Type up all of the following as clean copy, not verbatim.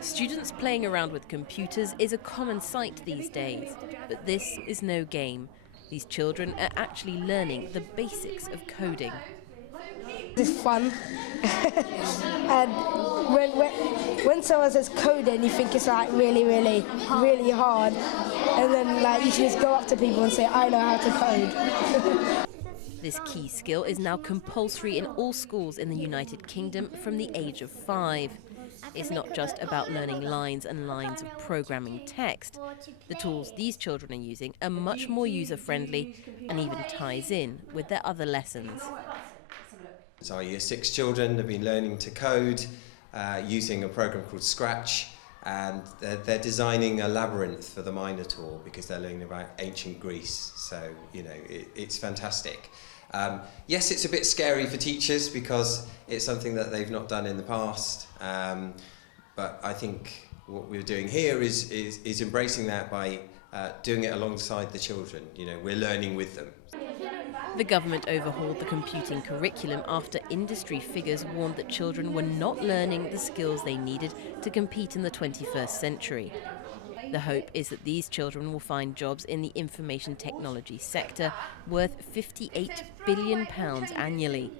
Students playing around with computers is a common sight these days, but this is no game. These children are actually learning the basics of coding. It's fun. And when someone says coding, you think it's like really hard. And then like you just go up to people and say, I know how to code. This key skill is now compulsory in all schools in the United Kingdom from the age of 5. It's not just about learning lines and lines of programming text. The tools these children are using are much more user-friendly and even ties in with their other lessons. So our Year 6 children have been learning to code using a program called Scratch, and they're designing a labyrinth for the Minotaur because they're learning about ancient Greece. So, you know, it's fantastic. Yes, it's a bit scary for teachers because it's something that they've not done in the past. But I think what we're doing here is embracing that by doing it alongside the children. You know, we're learning with them. The government overhauled the computing curriculum after industry figures warned that children were not learning the skills they needed to compete in the 21st century. The hope is that these children will find jobs in the information technology sector worth £58 billion annually.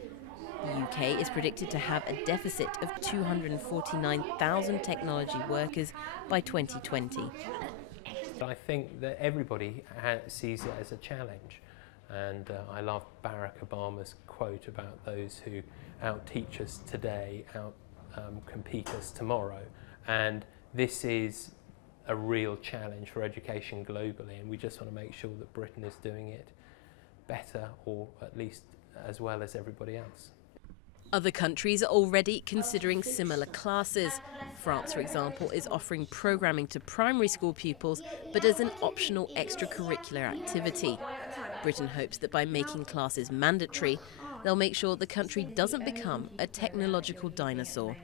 The UK is predicted to have a deficit of 249,000 technology workers by 2020. I think that everybody sees it as a challenge. And I love Barack Obama's quote about those who out-teach us today, out-compete us tomorrow. And this is a real challenge for education globally, and we just want to make sure that Britain is doing it better, or at least as well as everybody else. Other countries are already considering similar classes. France, for example, is offering programming to primary school pupils, but as an optional extracurricular activity. Britain hopes that by making classes mandatory, they'll make sure the country doesn't become a technological dinosaur.